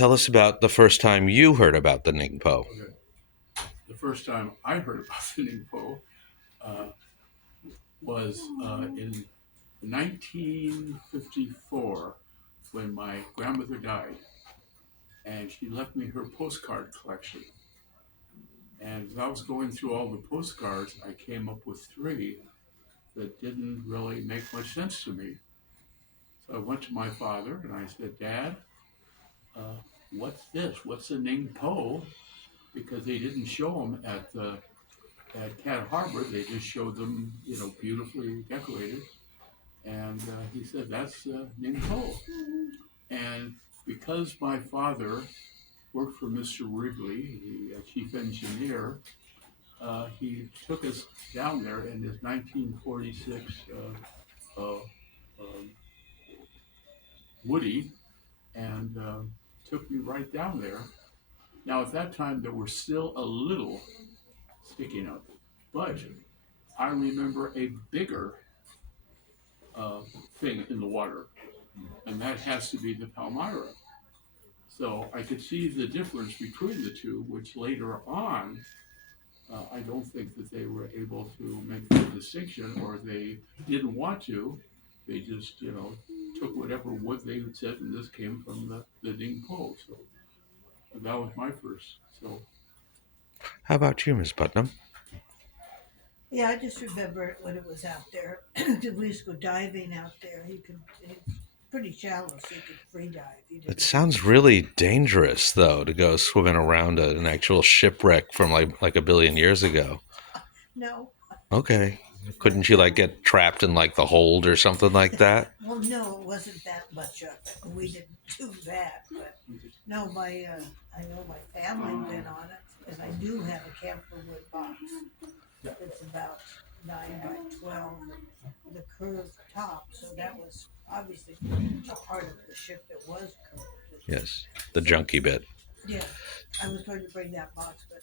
tell us about the first time you heard about the Ningpo. Okay. The first time I heard about the Ningpo uh, was in 1954 when my grandmother died, and she left me her postcard collection. And as I was going through all the postcards, I came up with three that didn't really make much sense to me. So I went to my father and I said, Dad, what's this? What's the Ningpo? Because they didn't show them at Cat Harbor. They just showed them, beautifully decorated. And he said, that's Ningpo. And because my father worked for Mr. Wrigley, the chief engineer, he took us down there in his 1946 um, Woody and took me right down there. Now, at that time, there were still a little sticking up, but I remember a bigger uh, thing in the water, and that has to be the Palmyra. So I could see the difference between the two, which later on, I don't think that they were able to make the distinction, or they didn't want to. They just, took whatever wood they had said, and this came from the Ningpo. So that was my first. So How about you, Miss Putnam? Yeah, I just remember when it was out there. We used to go diving out there. It's pretty shallow, so you could free dive. It sounds really dangerous, though, to go swimming around an actual shipwreck from like a billion years ago. No. Okay. Couldn't you get trapped in the hold or something like that? Well, no, it wasn't that much of it. We didn't do that, but no, I know my family went on it, and I do have a camperwood box. It's about 9 by 12, the curved top. So that was obviously a part of the ship that was curved. Yes, the junky bit. Yeah, I was going to bring that box, but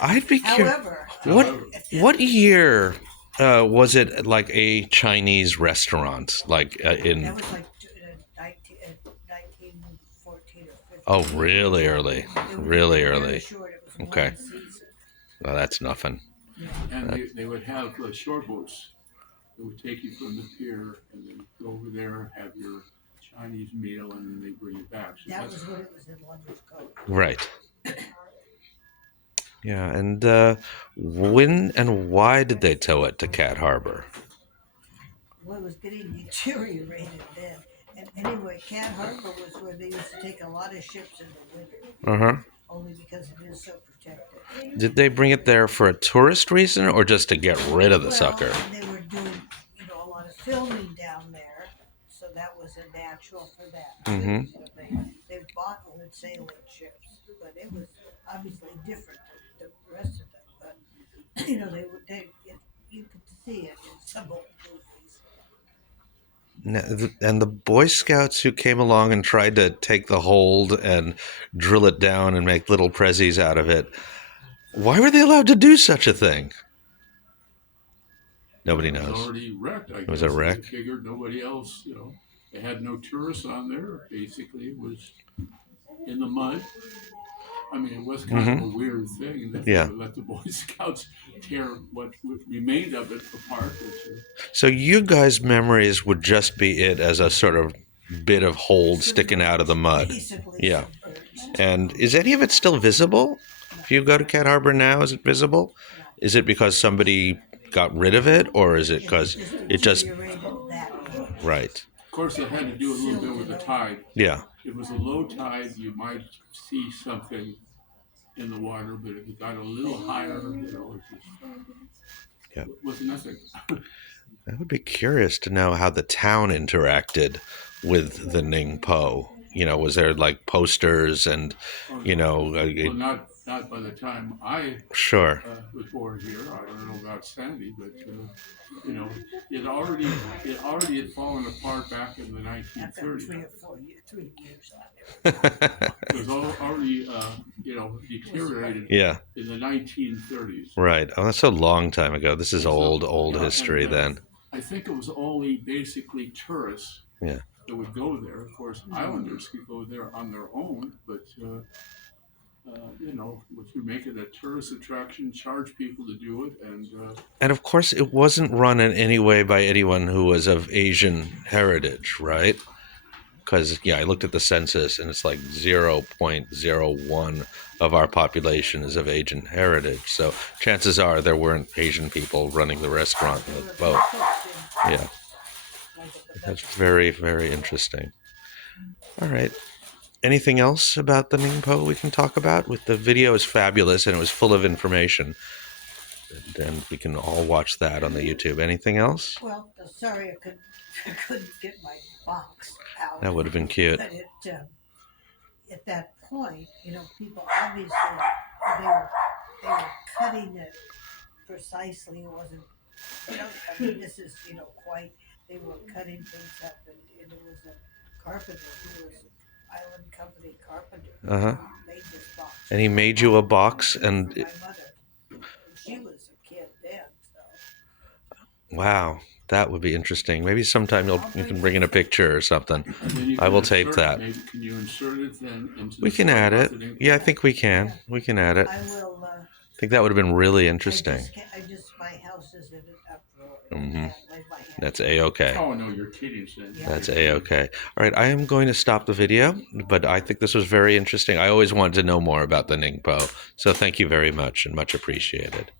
I'd be curious. however, What year was it a Chinese restaurant? In that was 1914 or 15. Oh, really early. It was Really very early. short. It was Okay. one season. Well, that's nothing. Yeah. and they would have shore boats that would take you from the pier and then go over there, have your Chinese meal, and then they bring you back. So That was when it was in London's Cove. Right. Yeah, and when and why did they tow it to Cat Harbor? Well, it was getting deteriorated then. And anyway, Cat Harbor was where they used to take a lot of ships in the winter, Uh-huh. only because it is so protected. Did they bring it there for a tourist reason or just to get rid of the sucker? Well, they were doing, a lot of filming down there, so that was a natural for that. Mhm. So they bought old sailing ships, but it was obviously different than the rest of them. But you could see it in some old movies. And the Boy Scouts who came along and tried to take the hold and drill it down and make little prezzies out of it, why were they allowed to do such a thing? Nobody it was knows. already wrecked. I guess. Was it wrecked? They figured nobody else, they had no tourists on there. Basically, it was in the mud. I mean, it was kind of a weird thing that Yeah. they would let the Boy Scouts tear what remained of it apart. So you guys' memories would just be it as a sort of bit of hold sticking out of the mud. Basically, Yeah. submerged. And is any of it still visible? If you go to Cat Harbor now, is it visible? Is it because somebody got rid of it, or is it because it just... Deteriorated that much. Right. Of course, it had to do a little bit with the tide. Yeah. If it was a low tide, you might see something in the water, but if it got a little higher, Yeah. it was nothing. I would be curious to know how the town interacted with the Ningpo. Was there posters and, Well, not by the time I sure. was born here. I don't know about Sandy, but it already had fallen apart back in the I've got 1930s. 3 years on there. It was already deteriorated Yeah. in the 1930s. Right. Oh, that's a long time ago. This is old Yeah, history and, then. I think it was only basically tourists Yeah. that would go there. Of course, islanders could go there on their own, but you know, if you make it a tourist attraction, charge people to do it, And of course, it wasn't run in any way by anyone who was of Asian heritage, right? Because, yeah, I looked at the census and it's like 0.01 of our population is of Asian heritage. So chances are there weren't Asian people running the restaurant and the boat. Yeah, that's very, very interesting. All right. Anything else about the Ningpo we can talk about? With the video is fabulous and it was full of information. And we can all watch that on the YouTube. Anything else? Well, sorry I couldn't get my box out. That would have been cute. But at that point, you know, people obviously they were cutting it precisely. It wasn't, you know, I mean, this is, you know, quite. They were cutting things up, and it was a carpenter who was Island Company carpenter. Made this box. And he made you a box, and my mother. She was a kid then, so. Wow, that would be interesting. Maybe sometime you can bring in a picture or something. I will tape that. Maybe, can you insert it then into We the can story add about it. the Ningpo? Yeah, I think we can. We can add it. I will. I think that would have been really interesting. My house is in an uproar. Mhm. My hand. That's a-okay. Oh no, you're kidding, Zane. Yeah. That's a-okay. All right, I am going to stop the video, but I think this was very interesting. I always wanted to know more about the Ningpo, so thank you very much and much appreciated.